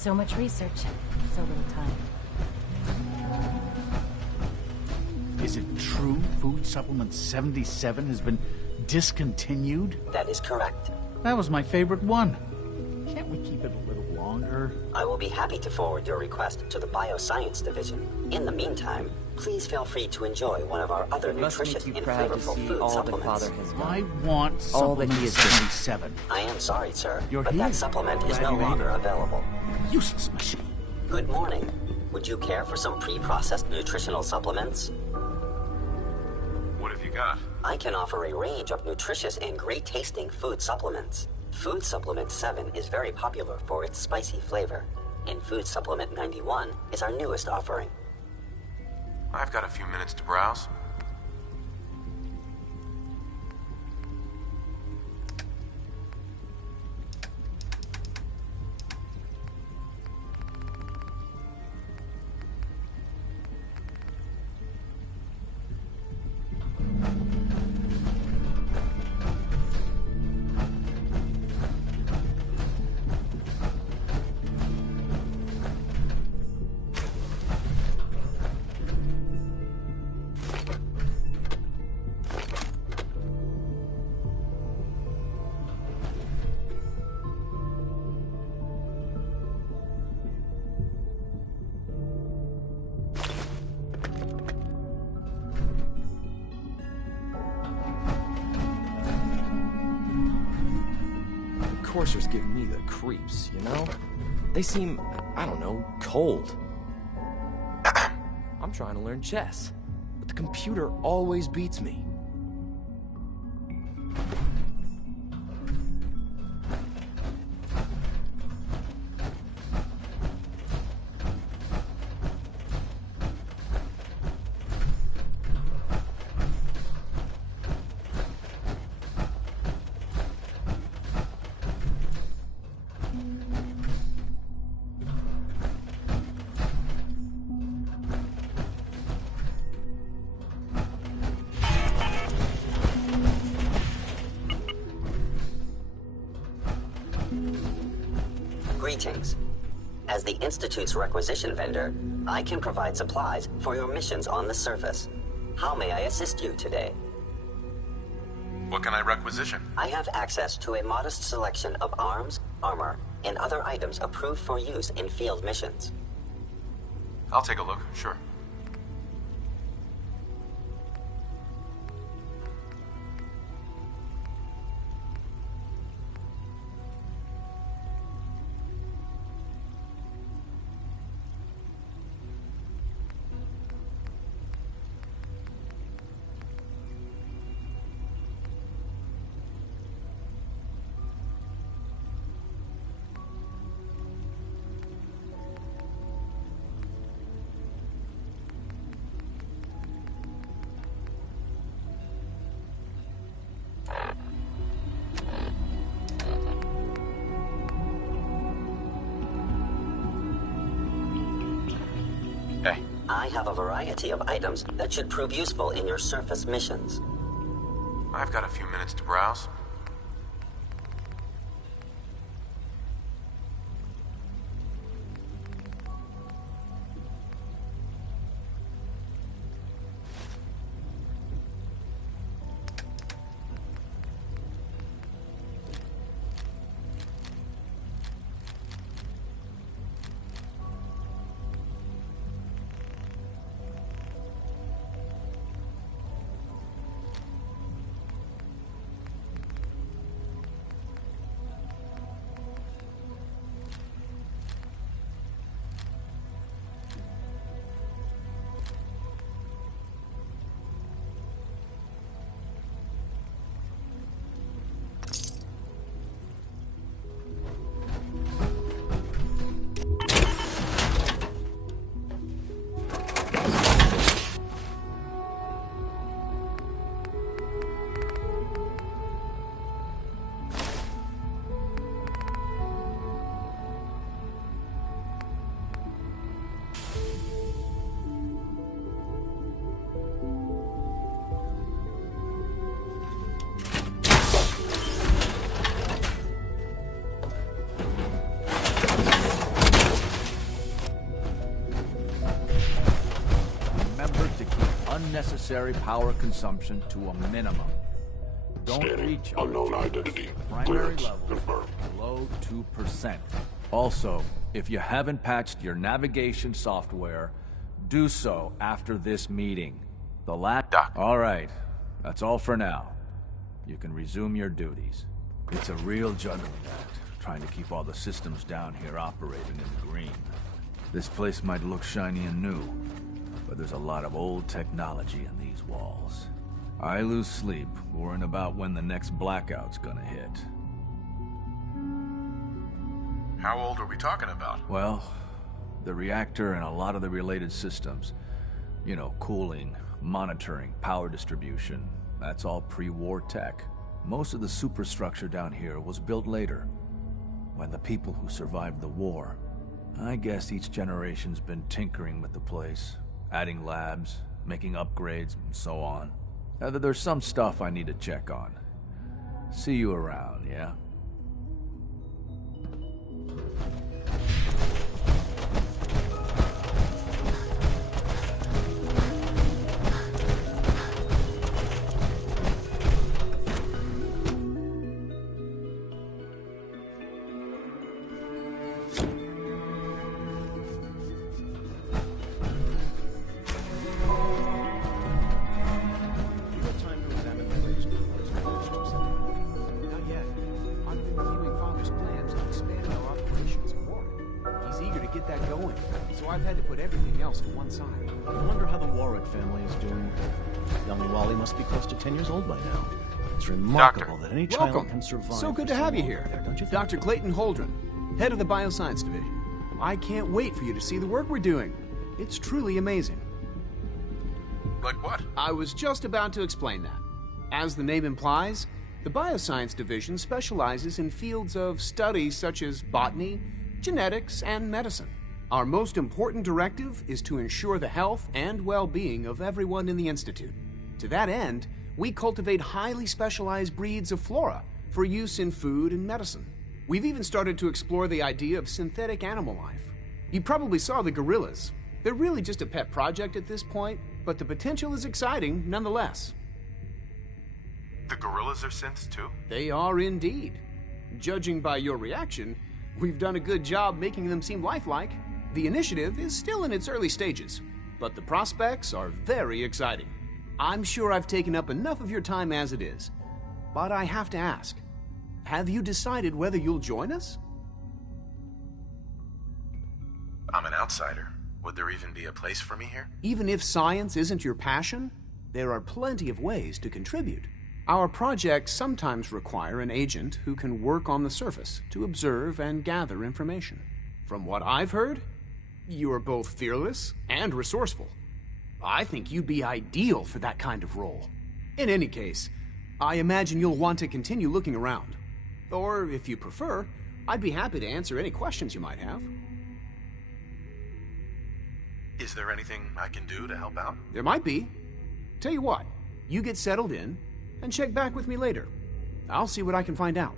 So much research, so little time. Is it true food supplement 77 has been discontinued? That is correct. That was my favorite one. Can't we keep it a little longer? I will be happy to forward your request to the Bioscience Division. In the meantime, please feel free to enjoy one of our other nutritious and flavorful food supplements. I want supplement 77. I am sorry, sir, You're but here. that supplement is Glad no you made longer it. available. Useless machine. Good morning. Would you care for some pre-processed nutritional supplements? What have you got? I can offer a range of nutritious and great-tasting food supplements. Food Supplement 7 is very popular for its spicy flavor, and Food Supplement 91 is our newest offering. I've got a few minutes to browse. Coursers give me the creeps, you know? They seem, I don't know, cold. I'm trying to learn chess, but the computer always beats me. Greetings. As the Institute's requisition vendor, I can provide supplies for your missions on the surface. How may I assist you today? What can I requisition? I have access to a modest selection of arms, armor, and other items approved for use in field missions. I'll take a look, sure. Hey. I have a variety of items that should prove useful in your surface missions. I've got a few minutes to browse. necessary power consumption to a minimum. Don't reach unknown identity. primary Clearance levels confirmed. below 2%. Also, if you haven't patched your navigation software, do so after this meeting. The last... Doc. All right. That's all for now. You can resume your duties. It's a real juggling act, trying to keep all the systems down here operating in the green. This place might look shiny and new, but there's a lot of old technology in these walls. I lose sleep worrying about when the next blackout's gonna hit. How old are we talking about? Well, the reactor and a lot of the related systems. You know, cooling, monitoring, power distribution. That's all pre-war tech. Most of the superstructure down here was built later, when the people who survived the war. I guess each generation's been tinkering with the place, adding labs, making upgrades, and so on. There's some stuff I need to check on. See you around, yeah? I wonder how the Warwick family is doing. Young Wally must be close to 10 years old by now. It's remarkable that any child Welcome. can survive. So good for to have you long here. there, don't you think? Dr. Clayton Holdren, head of the Bioscience Division. I can't wait for you to see the work we're doing. It's truly amazing. Like what? I was just about to explain that. As the name implies, the Bioscience Division specializes in fields of study such as botany, genetics, and medicine. Our most important directive is to ensure the health and well-being of everyone in the Institute. To that end, we cultivate highly specialized breeds of flora for use in food and medicine. We've even started to explore the idea of synthetic animal life. You probably saw the gorillas. They're really just a pet project at this point, but the potential is exciting nonetheless. The gorillas are synths too? They are indeed. Judging by your reaction, we've done a good job making them seem lifelike. The initiative is still in its early stages, but the prospects are very exciting. I'm sure I've taken up enough of your time as it is, but I have to ask, have you decided whether you'll join us? I'm an outsider. Would there even be a place for me here? Even if science isn't your passion, there are plenty of ways to contribute. Our projects sometimes require an agent who can work on the surface to observe and gather information. From what I've heard, you are both fearless and resourceful. I think you'd be ideal for that kind of role. In any case, I imagine you'll want to continue looking around. Or, if you prefer, I'd be happy to answer any questions you might have. Is there anything I can do to help out? There might be. Tell you what, you get settled in and check back with me later. I'll see what I can find out.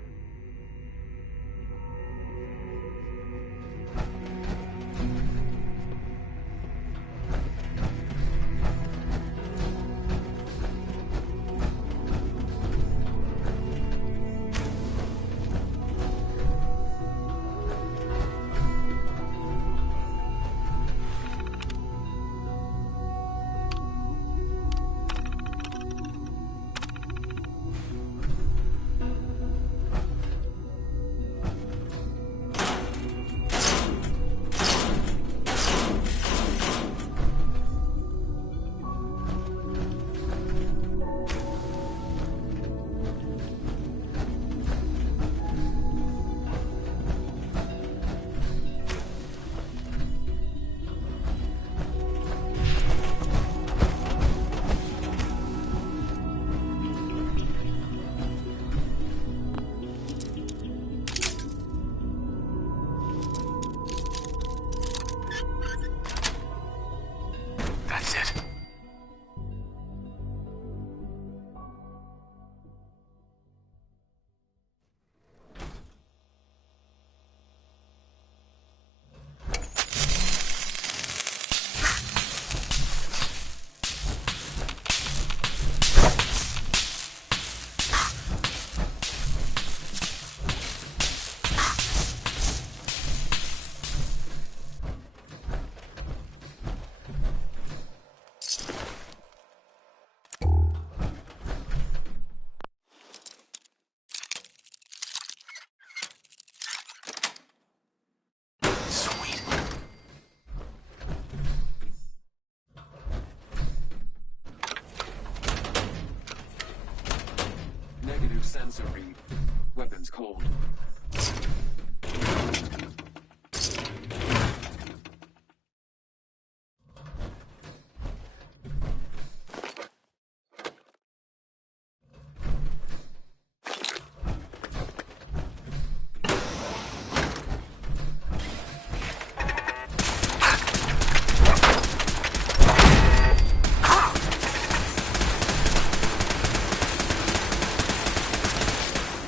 sensor read. Weapons cold.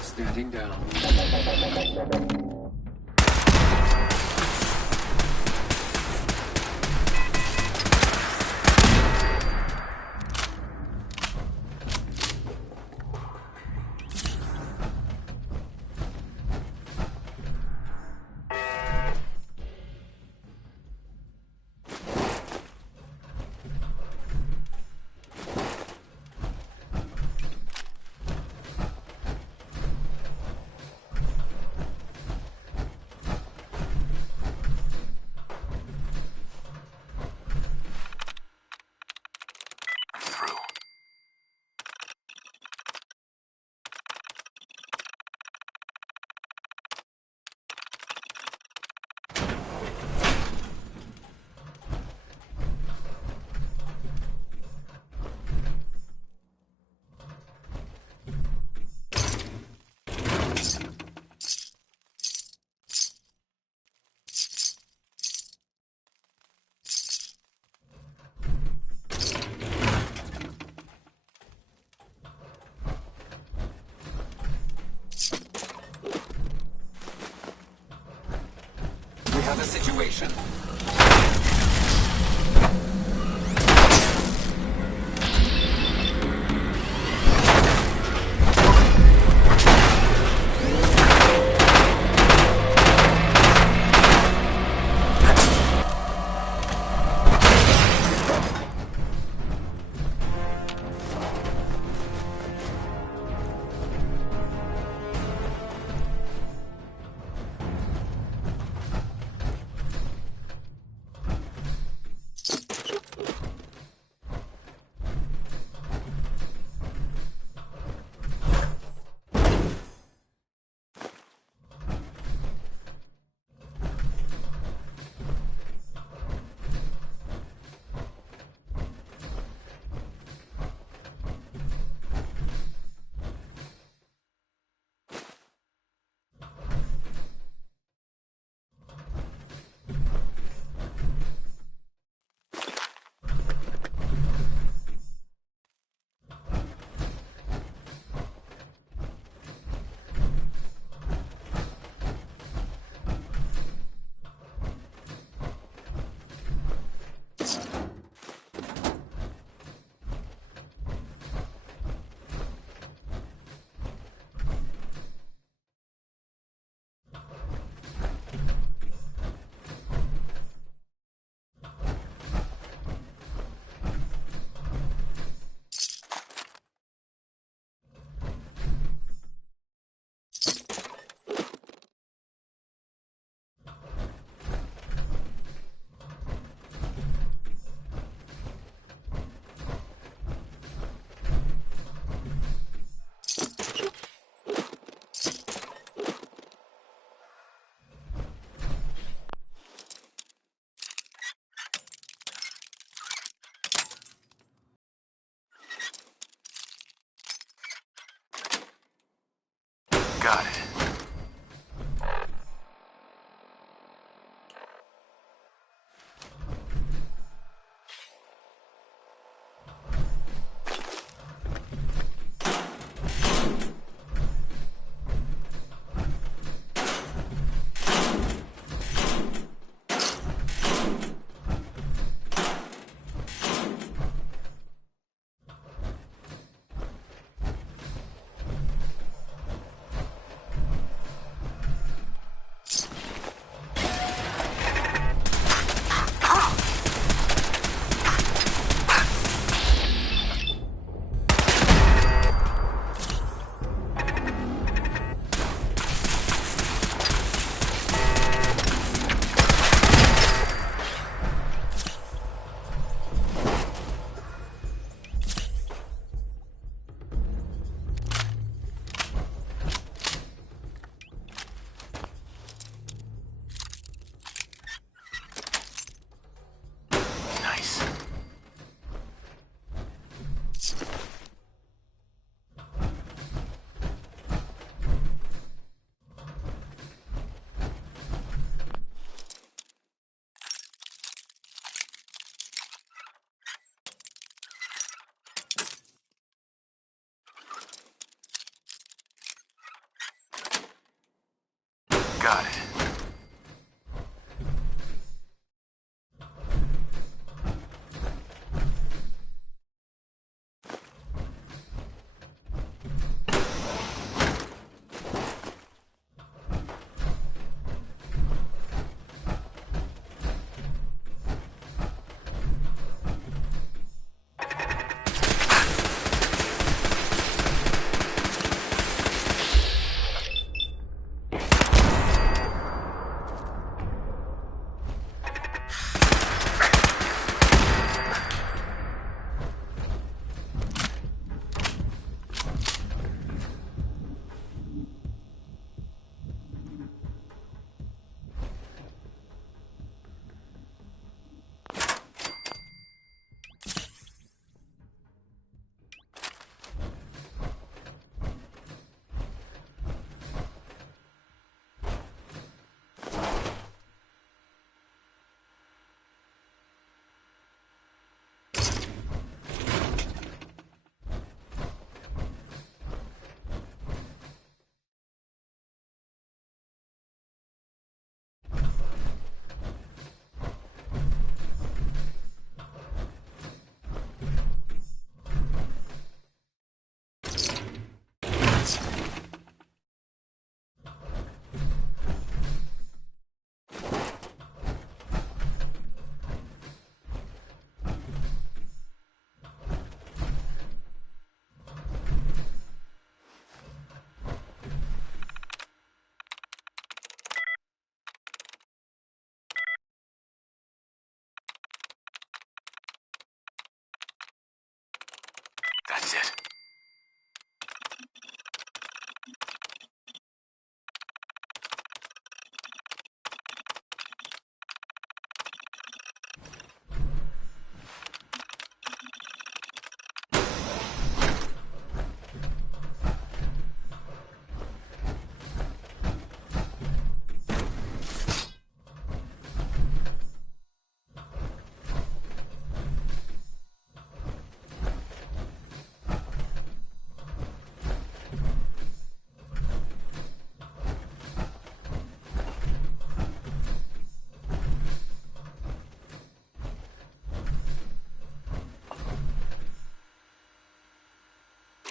Standing down. We have a situation. Got it. That's it.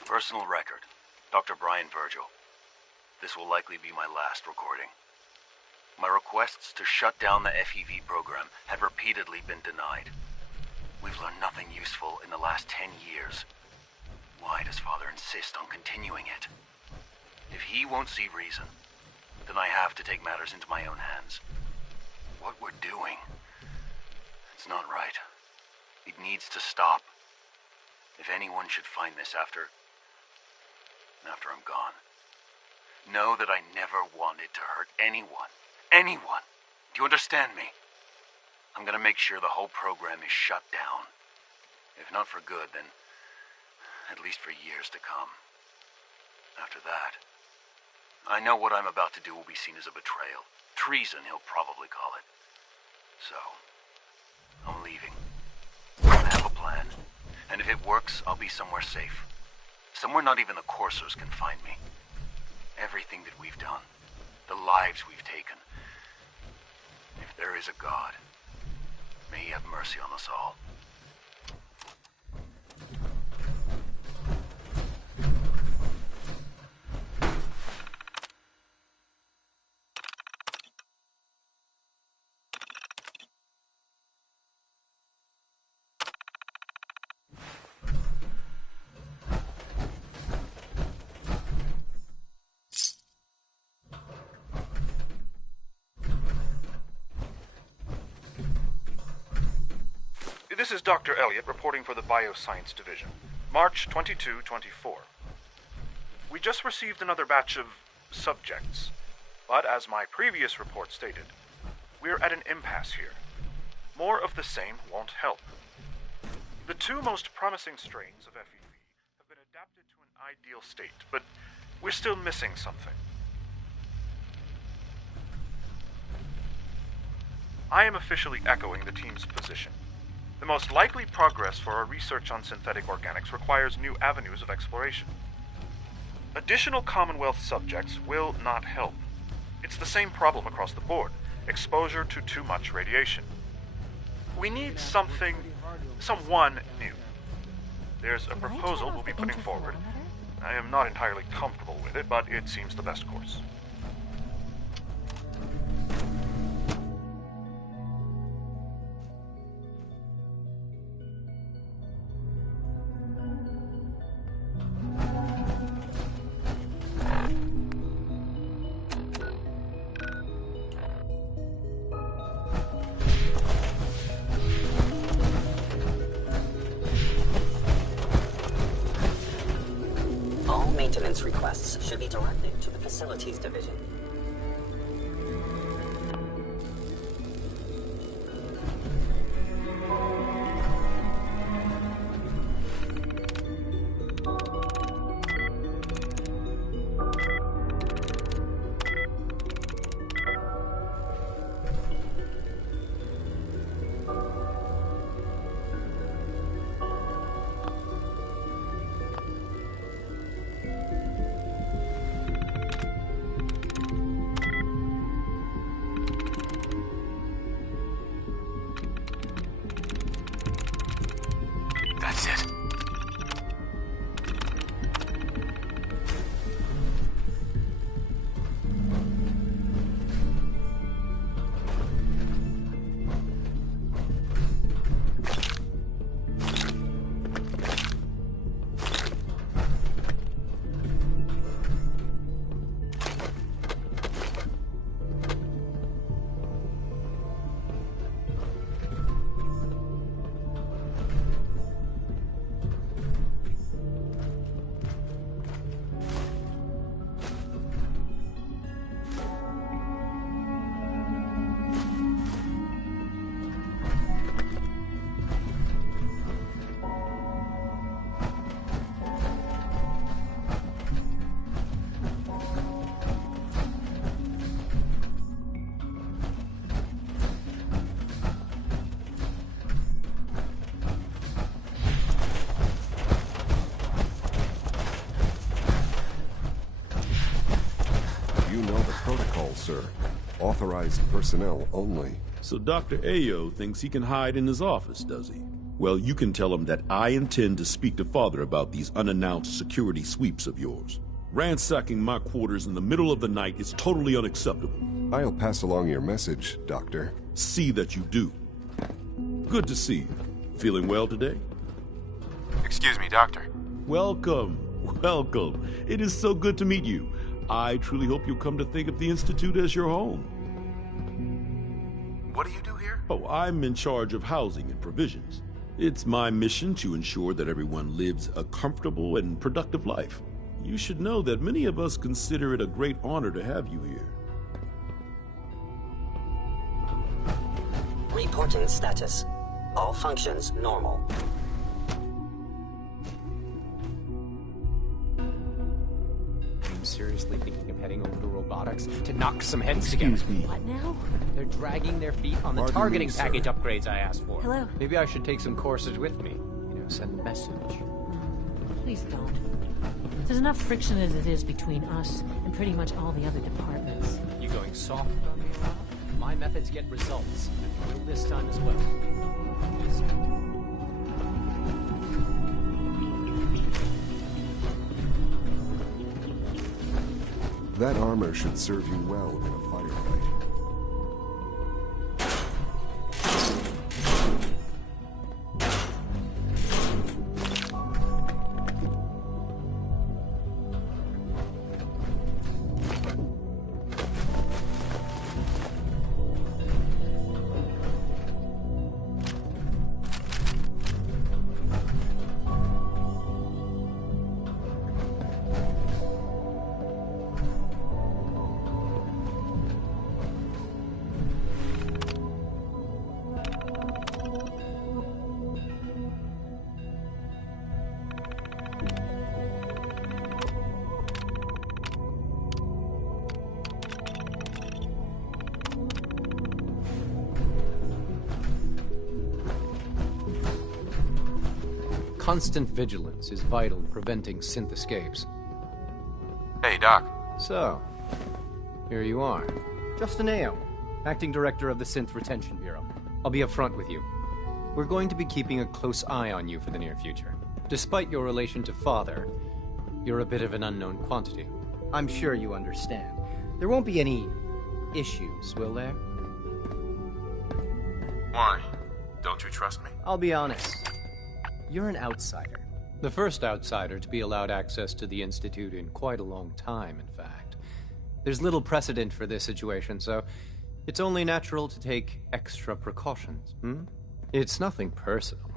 Personal record, Dr. Brian Virgil. This will likely be my last recording. My requests to shut down the FEV program have repeatedly been denied. We've learned nothing useful in the last 10 years. Why does Father insist on continuing it? If he won't see reason, then I have to take matters into my own hands. What we're doing, it's not right. It needs to stop. If anyone should find this after I'm gone, know that I never wanted to hurt anyone. Anyone! Do you understand me? I'm gonna make sure the whole program is shut down. If not for good, then at least for years to come. After that, I know what I'm about to do will be seen as a betrayal. Treason, he'll probably call it. So, I'm leaving. I have a plan. And if it works, I'll be somewhere safe. Somewhere not even the coursers can find me. Everything that we've done, the lives we've taken. If there is a God, may he have mercy on us all. This is Dr. Elliot reporting for the Bioscience Division. March 22-24. We just received another batch of subjects, but as my previous report stated, we're at an impasse here. More of the same won't help. The two most promising strains of FEV have been adapted to an ideal state, but we're still missing something. I am officially echoing the team's position. The most likely progress for our research on synthetic organics requires new avenues of exploration. Additional Commonwealth subjects will not help. It's the same problem across the board. Exposure to too much radiation. We need someone new. There's a proposal we'll be putting forward. I am not entirely comfortable with it, but it seems the best course. Maintenance requests should be directed to the Facilities Division. That's it. Sir. Authorized personnel only. So Dr. Ayo thinks he can hide in his office, does he? Well, you can tell him that I intend to speak to Father about these unannounced security sweeps of yours. Ransacking my quarters in the middle of the night is totally unacceptable. I'll pass along your message, Doctor. See that you do. Good to see you. Feeling well today? Excuse me, Doctor. Welcome. Welcome. It is so good to meet you. I truly hope you'll come to think of the Institute as your home. What do you do here? Oh, I'm in charge of housing and provisions. It's my mission to ensure that everyone lives a comfortable and productive life. You should know that many of us consider it a great honor to have you here. Reporting status. All functions normal. I'm seriously thinking of heading over to robotics to knock some heads together. Excuse me. What now? They're dragging their feet on the Pardon targeting me, package sir. upgrades I asked for. Hello. Maybe I should take some courses with me. You know, send a message. Please don't. There's enough friction as it is between us and pretty much all the other departments. You going soft on me, Rob? My methods get results. Will this time as well. Yes, sir. That armor should serve you well in a firefight. Constant vigilance is vital in preventing synth escapes. Hey, Doc. So, Here you are. Justin Ao, Acting Director of the Synth Retention Bureau. I'll be upfront with you. We're going to be keeping a close eye on you for the near future. Despite your relation to Father, you're a bit of an unknown quantity. I'm sure you understand. There won't be any issues, will there? Why? Don't you trust me? I'll be honest. You're an outsider. The first outsider to be allowed access to the Institute in quite a long time, in fact. There's little precedent for this situation, so it's only natural to take extra precautions, It's nothing personal,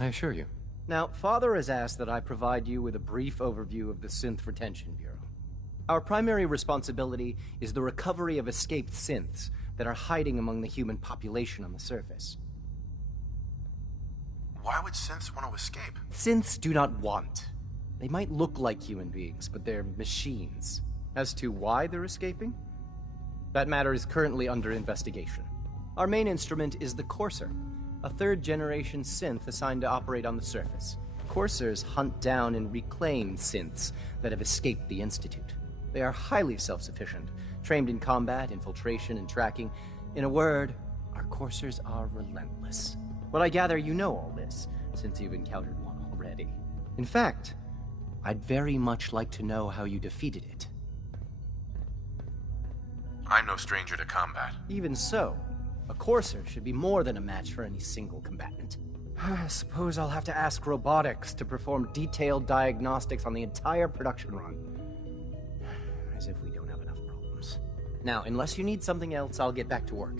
I assure you. Now, Father has asked that I provide you with a brief overview of the Synth Retention Bureau. Our primary responsibility is the recovery of escaped synths that are hiding among the human population on the surface. Why would synths want to escape? Synths do not want. They might look like human beings, but they're machines. As to why they're escaping? That matter is currently under investigation. Our main instrument is the Courser, a third-generation synth assigned to operate on the surface. Coursers hunt down and reclaim synths that have escaped the Institute. They are highly self-sufficient, trained in combat, infiltration, and tracking. In a word, our Coursers are relentless. Well, I gather you know all this, since you've encountered one already. In fact, I'd very much like to know how you defeated it. I'm no stranger to combat. Even so, a Courser should be more than a match for any single combatant. I suppose I'll have to ask robotics to perform detailed diagnostics on the entire production run. As if we don't have enough problems. Now, unless you need something else, I'll get back to work.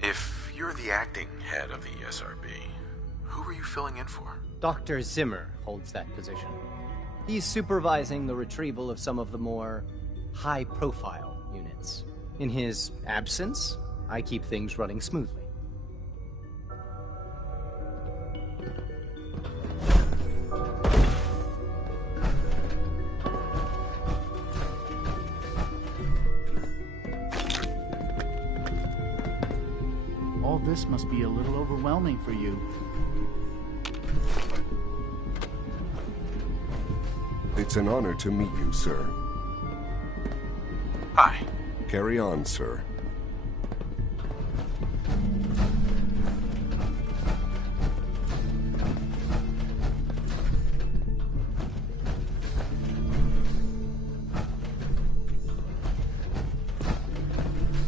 If you're the acting head of the SRB, who are you filling in for? Dr. Zimmer holds that position. He's supervising the retrieval of some of the more high-profile units. In his absence, I keep things running smoothly. All this must be a little overwhelming for you. It's an honor to meet you, sir. Hi. Carry on, sir.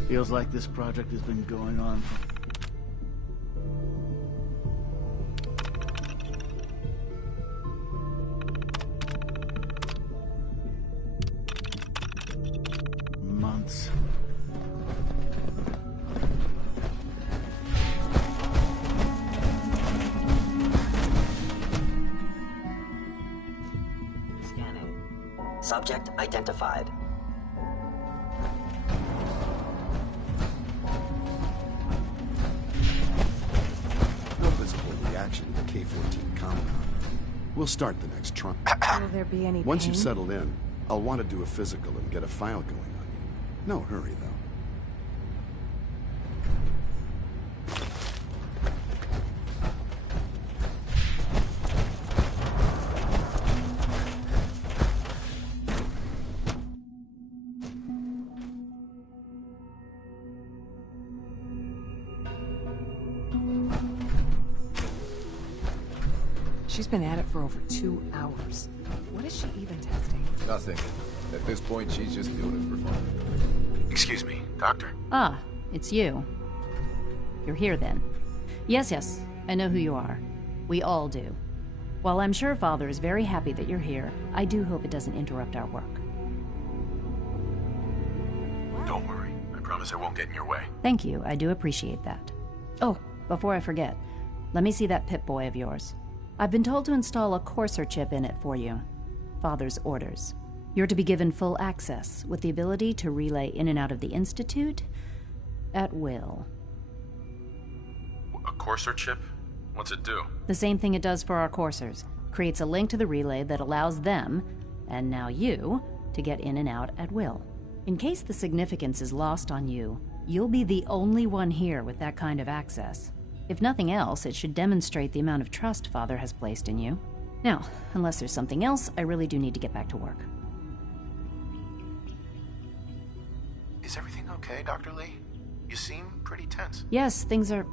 Feels like this project has been going on for... months. Scanning. Subject identified. No visible reaction to the K-14 compound. We'll start the next trunk. Will there be any Once pain? you've settled in, I'll want to do a physical and get a file going on you. No hurry, though. She's been at it for over 2 hours. What is she even testing? Nothing. At this point, she's just doing it for fun. Excuse me, Doctor. Ah, it's you. You're here then. Yes, I know who you are. We all do. While I'm sure Father is very happy that you're here, I do hope it doesn't interrupt our work. Don't worry. I promise I won't get in your way. Thank you, I do appreciate that. Oh, before I forget, let me see that Pip-Boy of yours. I've been told to install a Courser chip in it for you. Father's orders. You're to be given full access, with the ability to relay in and out of the Institute at will. A Courser chip? What's it do? The same thing it does for our coursers. Creates a link to the relay that allows them, and now you, to get in and out at will. In case the significance is lost on you, you'll be the only one here with that kind of access. If nothing else, it should demonstrate the amount of trust Father has placed in you. Now, unless there's something else, I really do need to get back to work. Is everything okay, Dr. Lee? You seem pretty tense. Yes, things are...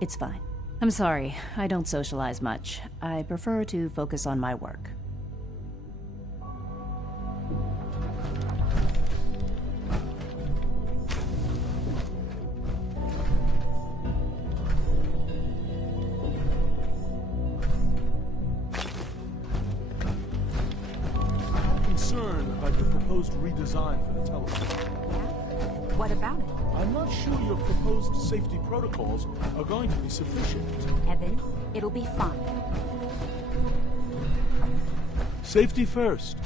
It's fine. I'm sorry, I don't socialize much. I prefer to focus on my work. I'm concerned about your proposed redesign for the telephone. What about it? I'm not sure your proposed safety protocols are going to be sufficient. Evan, it'll be fine. Safety first.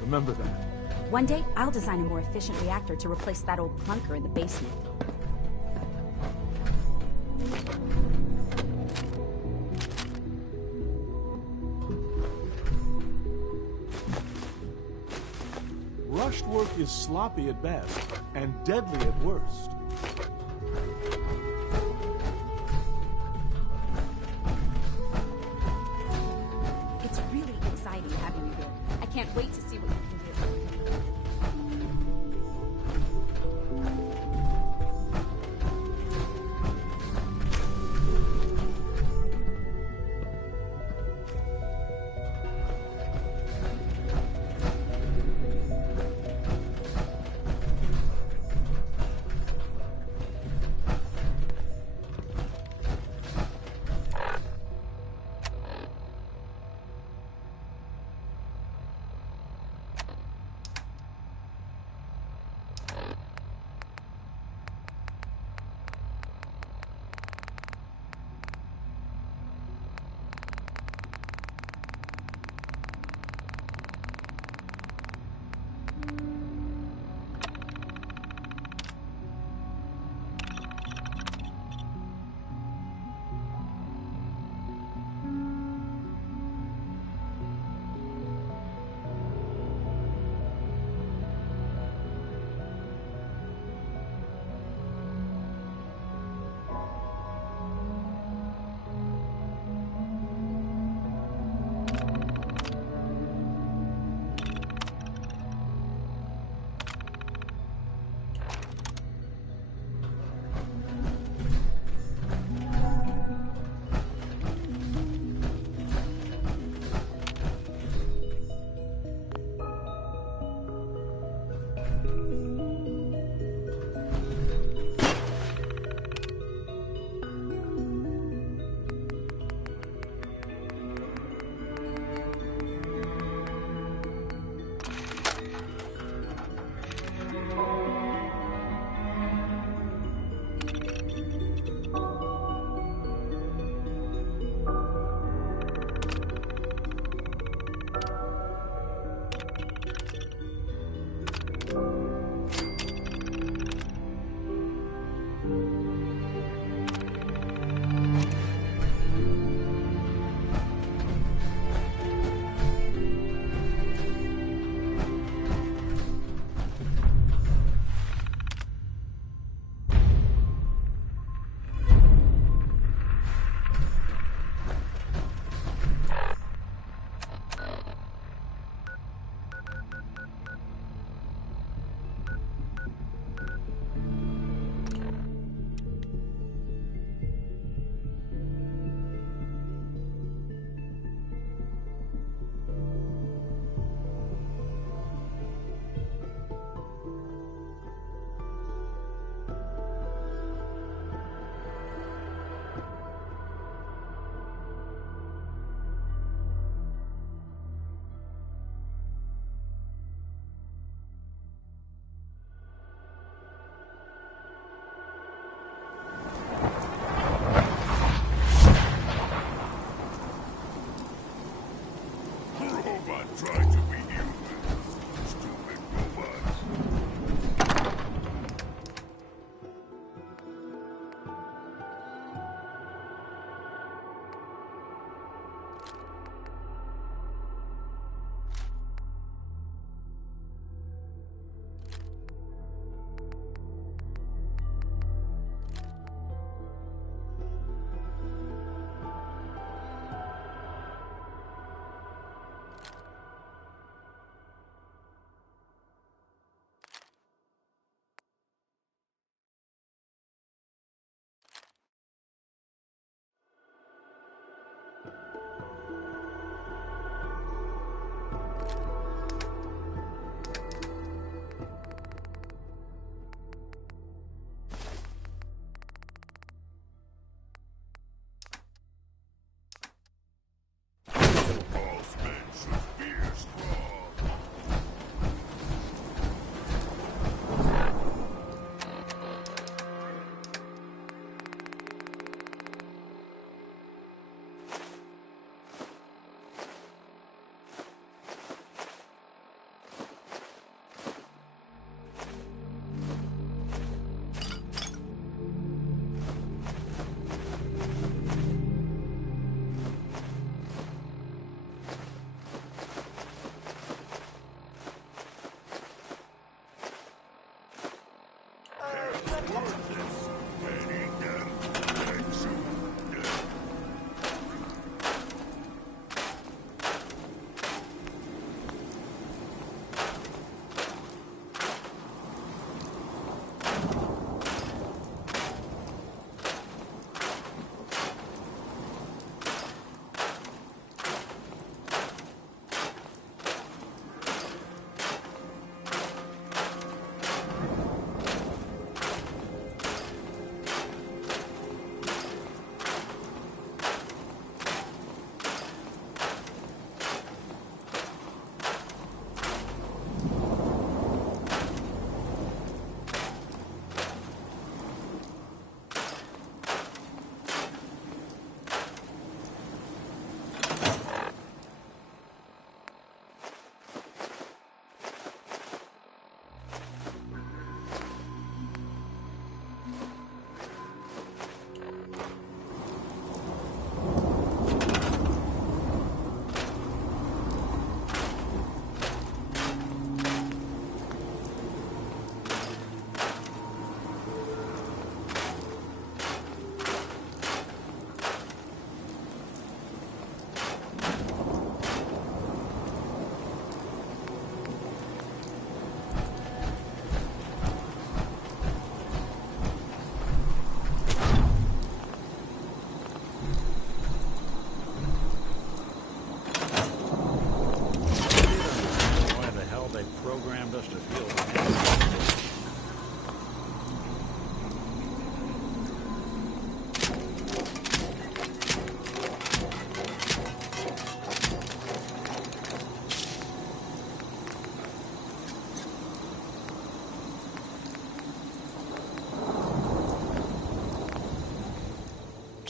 Remember that. One day, I'll design a more efficient reactor to replace that old clunker in the basement. Rushed work is sloppy at best and deadly at worst. It's really exciting having you here. I can't wait to see what you can do. touched a field.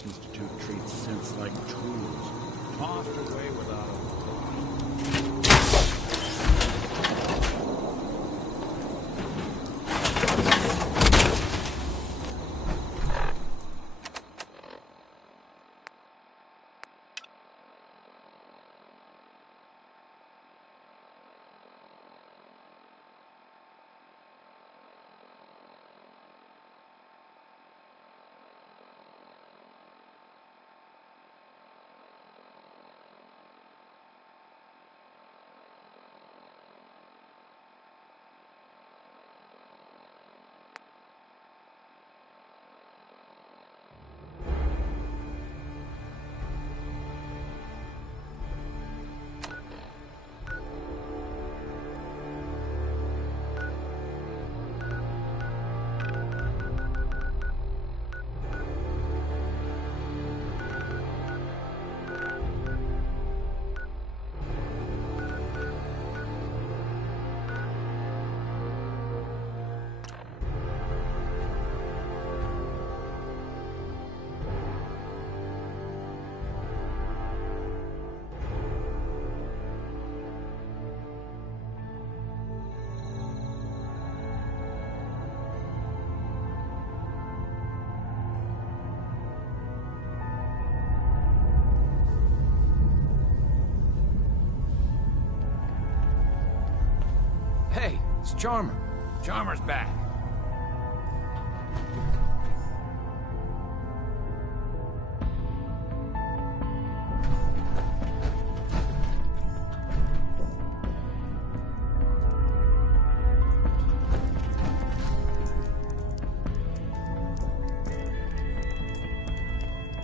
Institute treats synths like tools, tossed away without a Hey, it's Charmer. Charmer's back.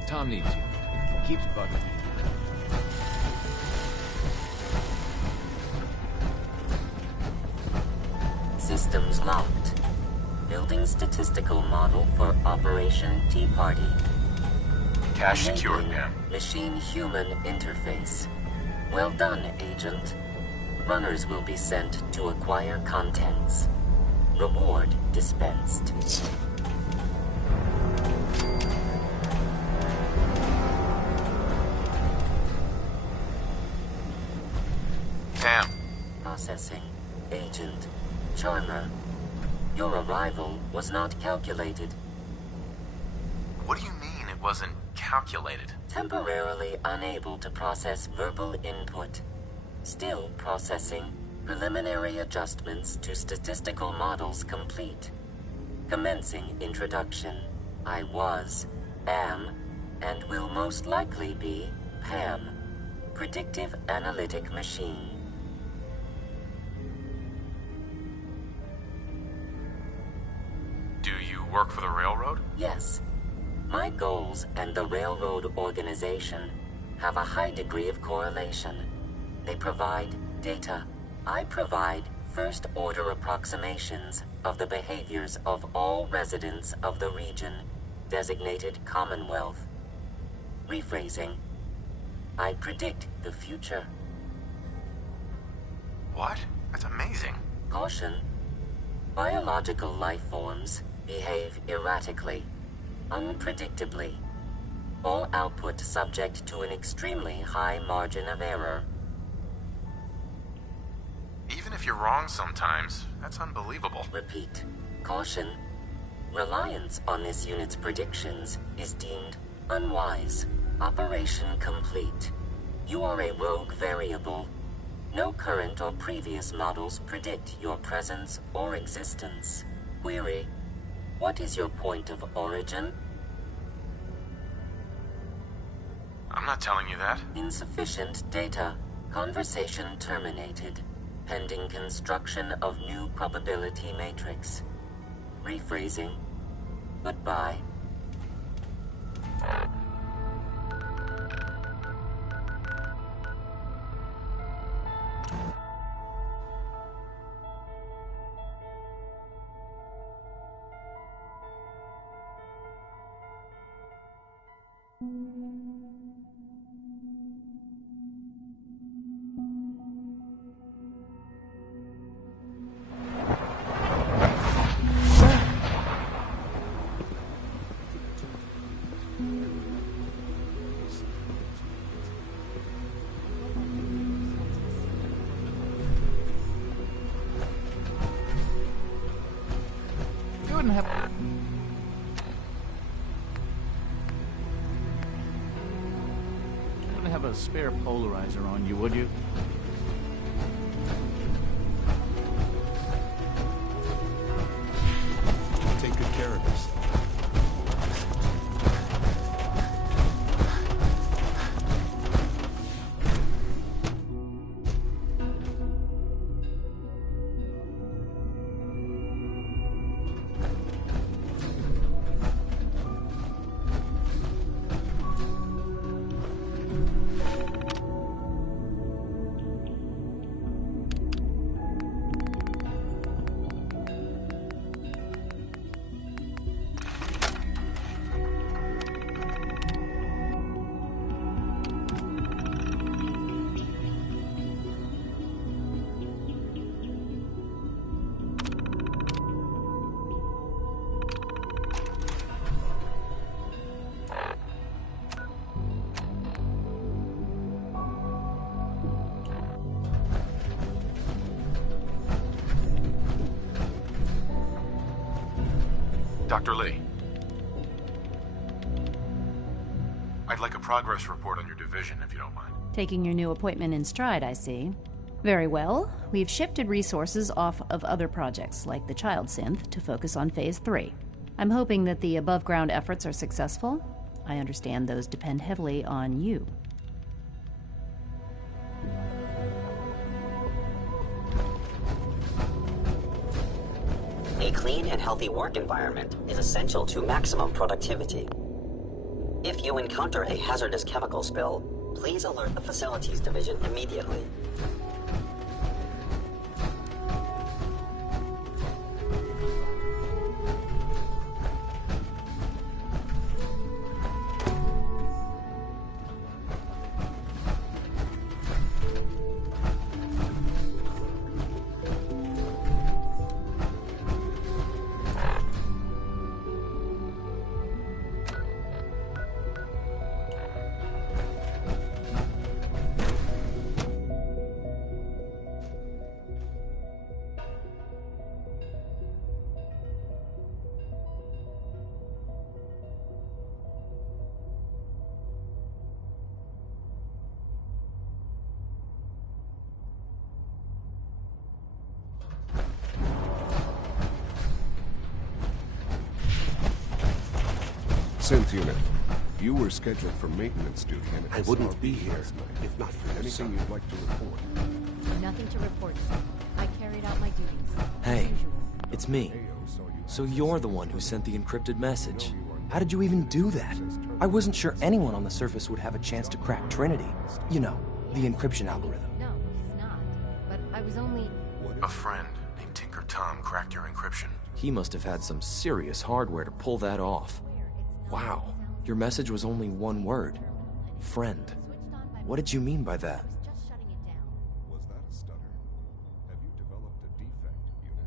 Tom needs you. Keeps bugging me. Systems locked. Building statistical model for Operation Tea Party. Cache secured, ma'am. Machine-human interface. Well done, Agent. Runners will be sent to acquire contents. Reward dispensed. Damn. Processing. Agent. Charmer. Your arrival was not calculated. What do you mean it wasn't calculated? Temporarily unable to process verbal input. Still processing. Preliminary adjustments to statistical models complete. Commencing introduction. I was, am, and will most likely be Pam. Predictive analytic machine. Do you work for the railroad? Yes. My goals and the railroad organization have a high degree of correlation. They provide data. I provide first-order approximations of the behaviors of all residents of the region, designated Commonwealth. Rephrasing. I predict the future. What? That's amazing. Caution. Biological life forms behave erratically, unpredictably. All output subject to an extremely high margin of error. Even if you're wrong sometimes, that's unbelievable. Repeat. Caution. Reliance on this unit's predictions is deemed unwise. Operation complete. You are a rogue variable. No current or previous models predict your presence or existence. Query. What is your point of origin? I'm not telling you that. Insufficient data. Conversation terminated. Pending construction of new probability matrix. Rephrasing. Goodbye. to have a spare polarizer on you, would you? Take good care of yourself. Dr. Lee. I'd like a progress report on your division, if you don't mind. Taking your new appointment in stride, I see. Very well. We've shifted resources off of other projects, like the child synth, to focus on Phase 3. I'm hoping that the above-ground efforts are successful. I understand those depend heavily on you. A clean and healthy work environment is essential to maximum productivity. If you encounter a hazardous chemical spill, please alert the Facilities Division immediately. Synth unit, you were scheduled for maintenance duty. And I wouldn't be here if not for your son. Anything you'd like to report? Nothing to report, sir. I carried out my duties. Hey, it's me. So you're the one who sent the encrypted message. How did you even do that? I wasn't sure anyone on the surface would have a chance to crack Trinity. You know, the encryption algorithm. No, he's not. But I was only... A friend named Tinker Tom cracked your encryption. He must have had some serious hardware to pull that off. Wow, your message was only one word. Friend. What did you mean by that? Was that a stutter? Have you developed a defect, unit?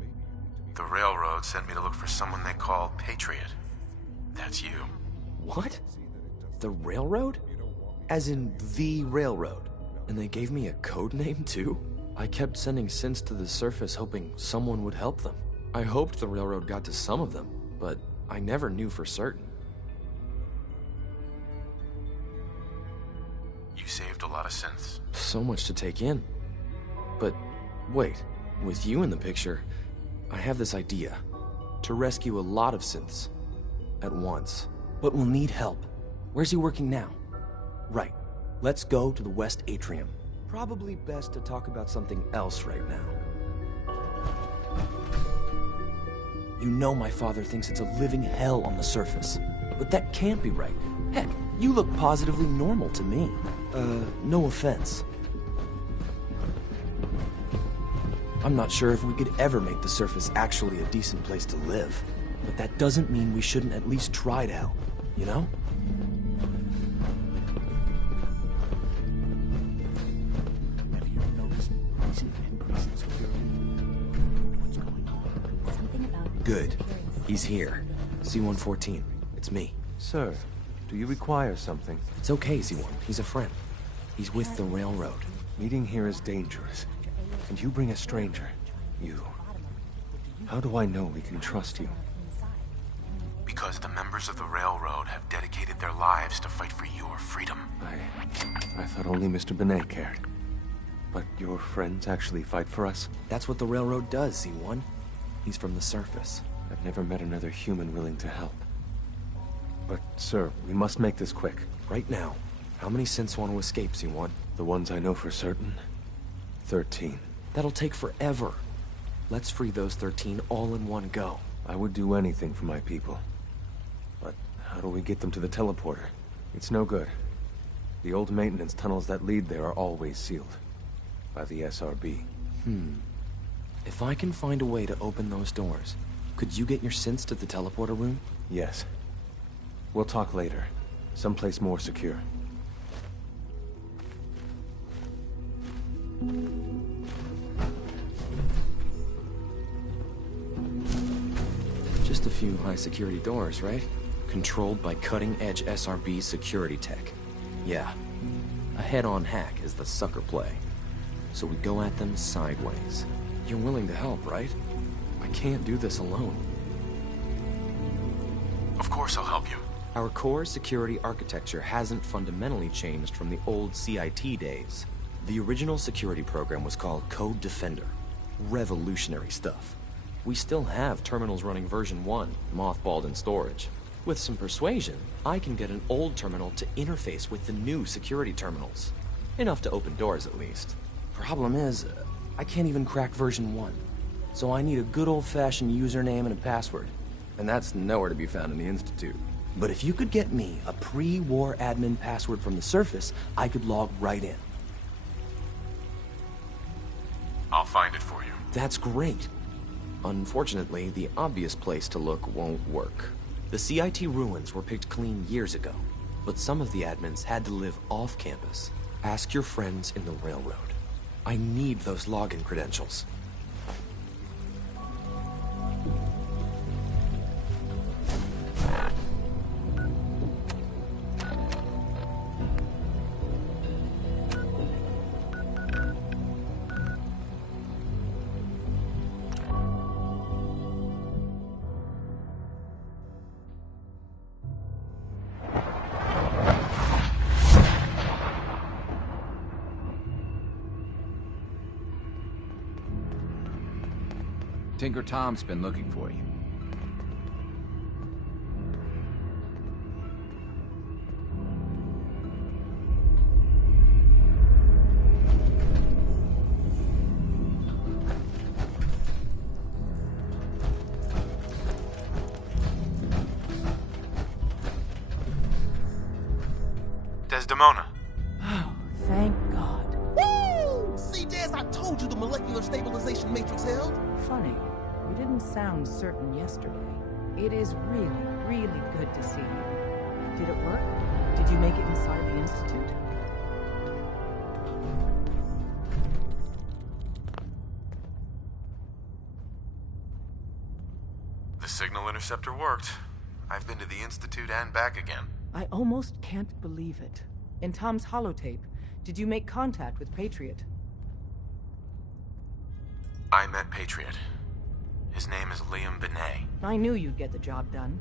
Maybe you need to be... The railroad sent me to look for someone they call Patriot. That's you. What? The railroad? As in the railroad? And they gave me a code name too? I kept sending synths to the surface hoping someone would help them. I hoped the railroad got to some of them, but I never knew for certain. You saved a lot of synths. So much to take in. But wait, with you in the picture, I have this idea. To rescue a lot of synths at once. But we'll need help. Where's he working now? Right. Let's go to the West Atrium. Probably best to talk about something else right now. You know my father thinks it's a living hell on the surface. But that can't be right. Heck, you look positively normal to me. No offense. I'm not sure if we could ever make the surface actually a decent place to live. But that doesn't mean we shouldn't at least try to help, you know? Have you noticed recent increases of your... What's going on? Something about... Good. He's here. C-114. It's me. Sir, do you require something? It's okay, Z1. He's a friend. He's with the railroad. Meeting here is dangerous. And you bring a stranger. You How do I know we can trust you? Because the members of the Railroad have dedicated their lives to fight for your freedom. I thought only Mr. Benet cared. But your friends actually fight for us? That's what the Railroad does, C1. He's from the surface. I've never met another human willing to help. But, sir, we must make this quick. Right now. How many synths want to escape, C1? The ones I know for certain? 13. That'll take forever. Let's free those 13 all in one go. I would do anything for my people. But how do we get them to the teleporter? It's no good. The old maintenance tunnels that lead there are always sealed. By the SRB. If I can find a way to open those doors, could you get your synths to the teleporter room? Yes. We'll talk later. Someplace more secure. Just a few high-security doors, right? Controlled by cutting-edge SRB security tech. Yeah. A head-on hack is the sucker play. So we go at them sideways. You're willing to help, right? I can't do this alone. Of course I'll help you. Our core security architecture hasn't fundamentally changed from the old CIT days. The original security program was called Code Defender. Revolutionary stuff. We still have terminals running version 1, mothballed in storage. With some persuasion, I can get an old terminal to interface with the new security terminals. Enough to open doors, at least. Problem is, I can't even crack version 1. So I need a good old-fashioned username and a password. And that's nowhere to be found in the Institute. But if you could get me a pre-war admin password from the surface, I could log right in. I'll find it for you. That's great. Unfortunately, the obvious place to look won't work. The CIT ruins were picked clean years ago, but some of the admins had to live off campus. Ask your friends in the Railroad. I need those login credentials. Tinker Tom's been looking for you. Desdemona. Oh, thank God. Woo! See, Des, I told you the molecular stabilization matrix held. Funny. You didn't sound certain yesterday. It is really, really good to see you. Did it work? Did you make it inside the Institute? The signal interceptor worked. I've been to the Institute and back again. I almost can't believe it. In Tom's holotape, did you make contact with Patriot? I met Patriot. His name is Liam Benet. I knew you'd get the job done.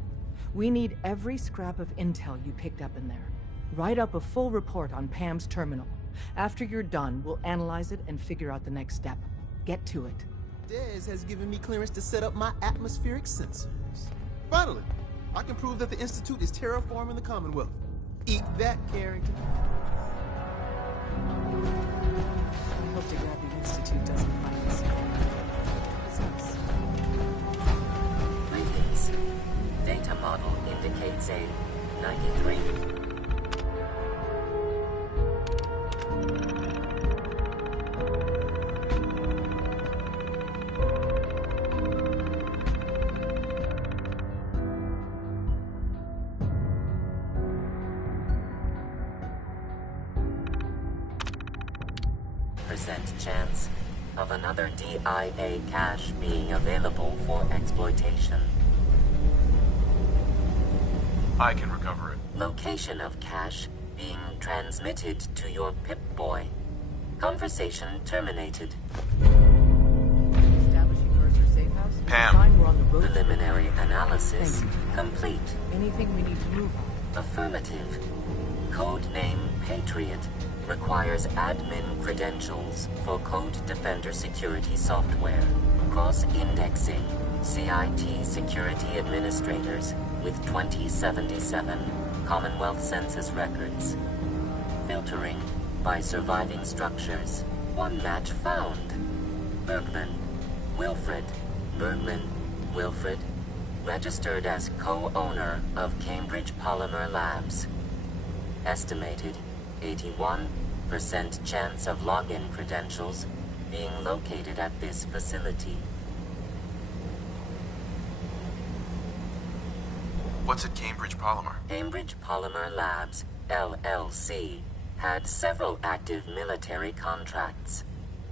We need every scrap of intel you picked up in there. Write up a full report on Pam's terminal. After you're done, we'll analyze it and figure out the next step. Get to it. Des has given me clearance to set up my atmospheric sensors. Finally, I can prove that the Institute is terraforming the Commonwealth. Eat that, Carrington. I hope to God the Institute doesn't find us. Greetings. Data model indicates a 93. % chance of another DIA cache being available for exploitation. I can recover it. Location of cache being transmitted to your Pip-Boy. Conversation terminated. Establishing Mercer safe house? The sign we're on the road. Preliminary analysis complete. Anything we need to move on? Affirmative. Codename Patriot requires admin credentials for Code Defender security software. Cross-indexing CIT security administrators with 2077 Commonwealth Census records. Filtering by surviving structures. One match found. Bergman, Wilfred. Bergman, Wilfred. Registered as co-owner of Cambridge Polymer Labs. Estimated 81% chance of login credentials being located at this facility. What's at Cambridge Polymer? Cambridge Polymer Labs, LLC, had several active military contracts,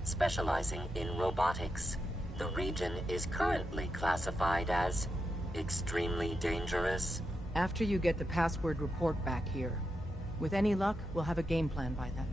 specializing in robotics. The region is currently classified as extremely dangerous. After you get the password report back here, with any luck, we'll have a game plan by then.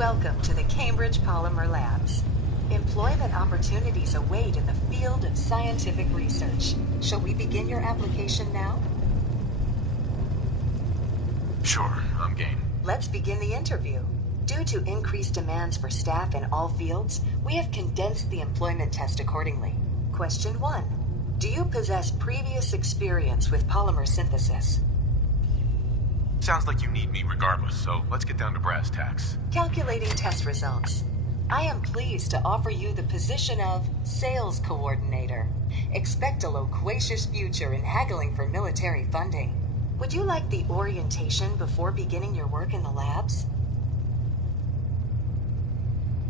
Welcome to the Cambridge Polymer Labs. Employment opportunities await in the field of scientific research. Shall we begin your application now? Sure, I'm game. Let's begin the interview. Due to increased demands for staff in all fields, we have condensed the employment test accordingly. Question 1. Do you possess previous experience with polymer synthesis? Sounds like you need me regardless, so let's get down to brass tacks. Calculating test results. I am pleased to offer you the position of Sales Coordinator. Expect a loquacious future in haggling for military funding. Would you like the orientation before beginning your work in the labs?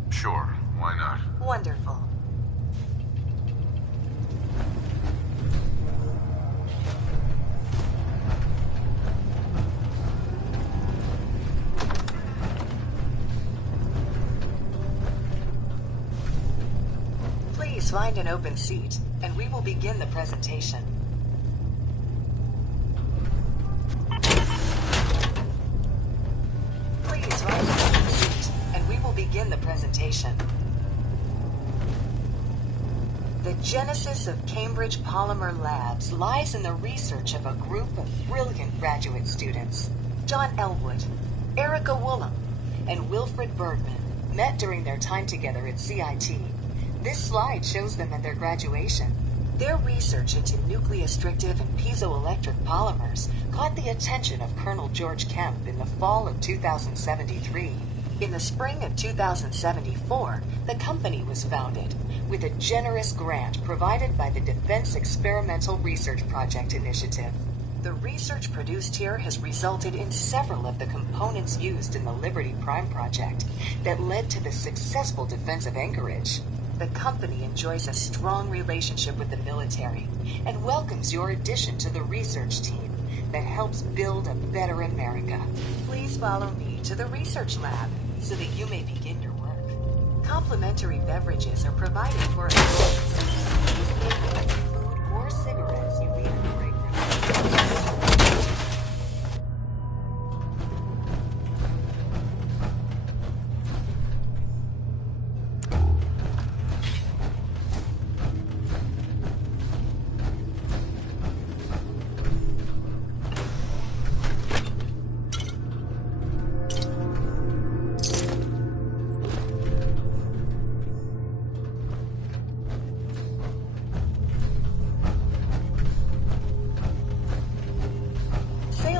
Sure, why not? Wonderful. Please find an open seat, and we will begin the presentation. Please find an open seat, and we will begin the presentation. The genesis of Cambridge Polymer Labs lies in the research of a group of brilliant graduate students. John Elwood, Erica Woolham, and Wilfred Bergman met during their time together at CIT. This slide shows them at their graduation. Their research into nucleostrictive and piezoelectric polymers caught the attention of Colonel George Kemp in the fall of 2073. In the spring of 2074, the company was founded, with a generous grant provided by the Defense Experimental Research Project Initiative. The research produced here has resulted in several of the components used in the Liberty Prime project that led to the successful defense of Anchorage. The company enjoys a strong relationship with the military and welcomes your addition to the research team that helps build a better America. Please follow me to the research lab so that you may begin your work. Complimentary beverages are provided for employees. Please take any food or cigarettes you leave in the break room.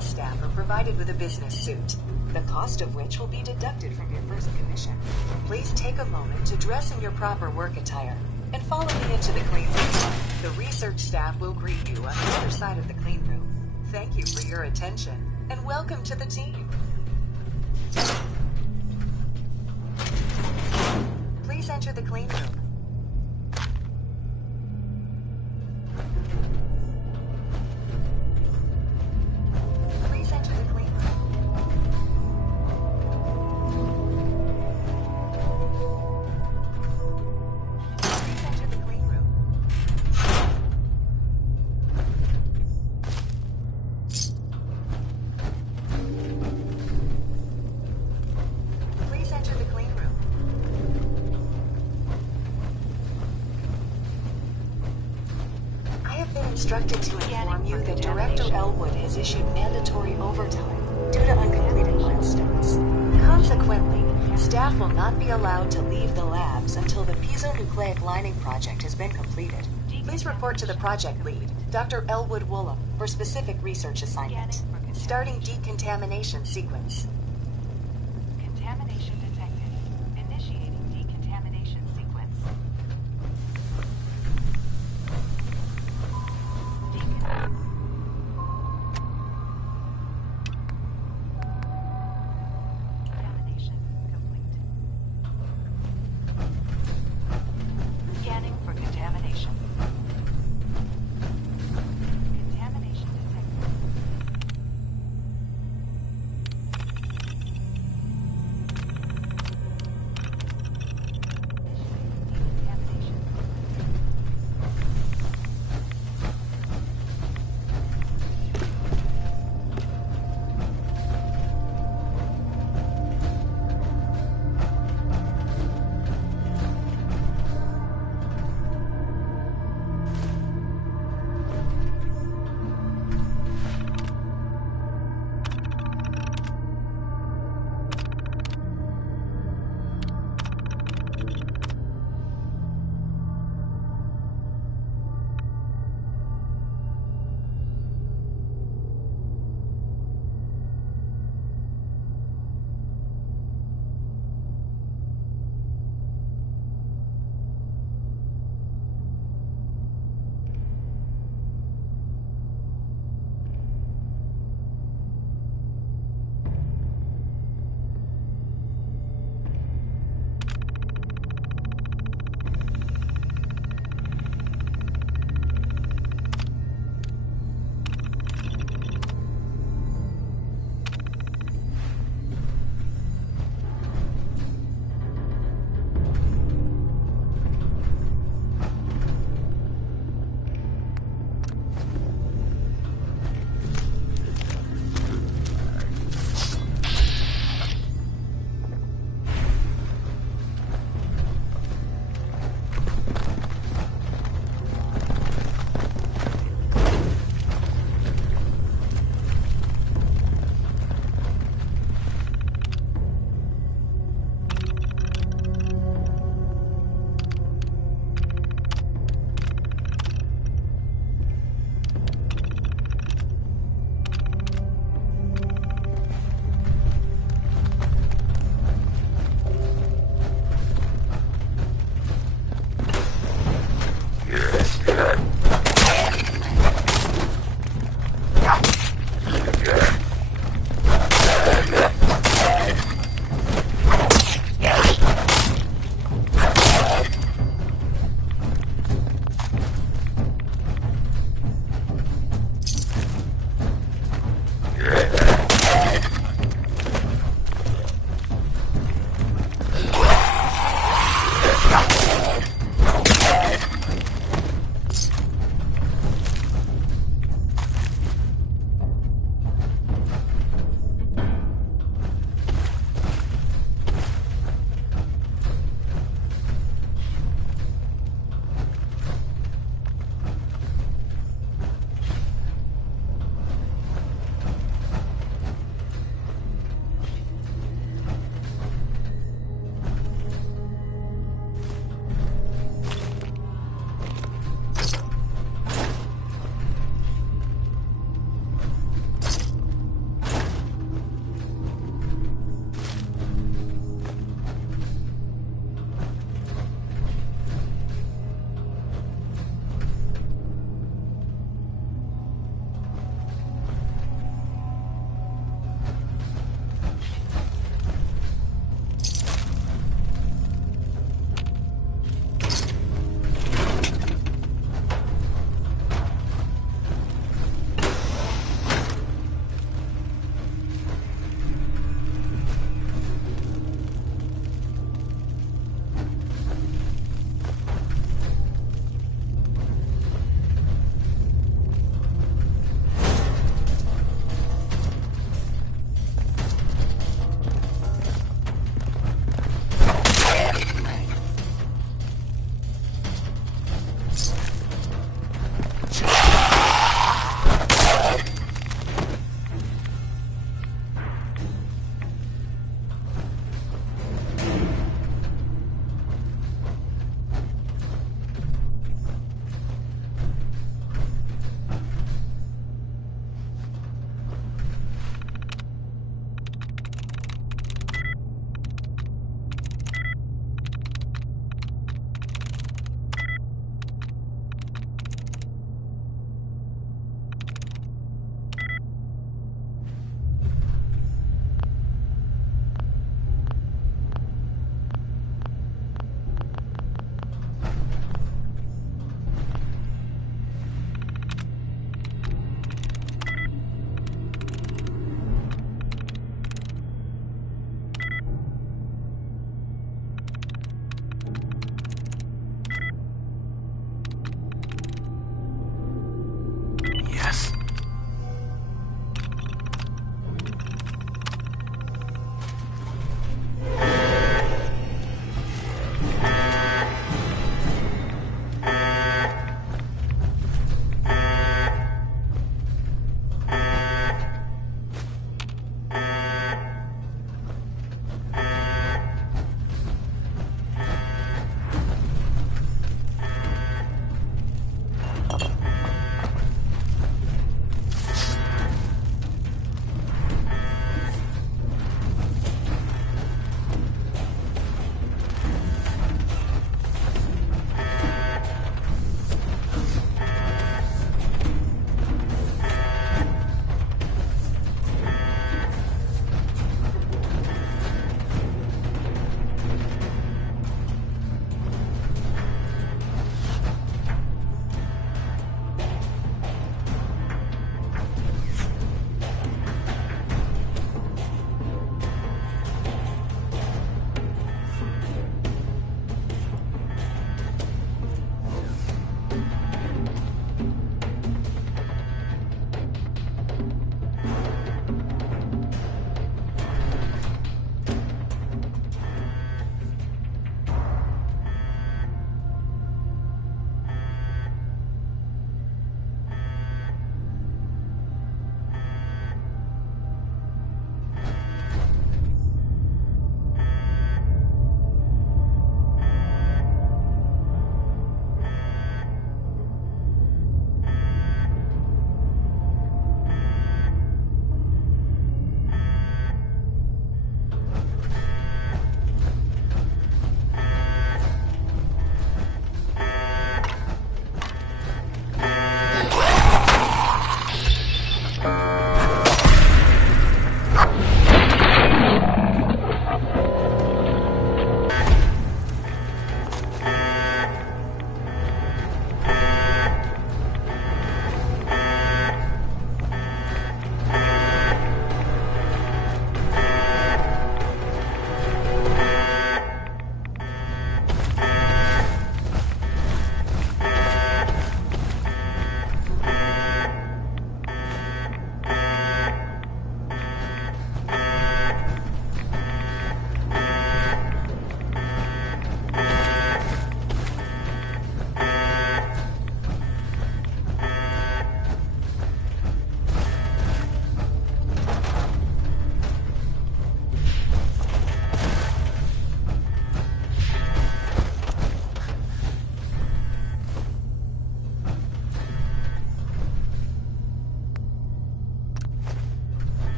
Staff are provided with a business suit, the cost of which will be deducted from your first commission. Please take a moment to dress in your proper work attire and follow me into the clean room. The research staff will greet you on the other side of the clean room. Thank you for your attention and welcome to the team. Please enter the clean room. Instructed to inform you that Director Elwood has issued mandatory overtime due to uncompleted milestones. Consequently, staff will not be allowed to leave the labs until the piezonucleic lining project has been completed. Please report to the project lead, Dr. Elwood Woolham, for specific research assignment. Starting decontamination sequence.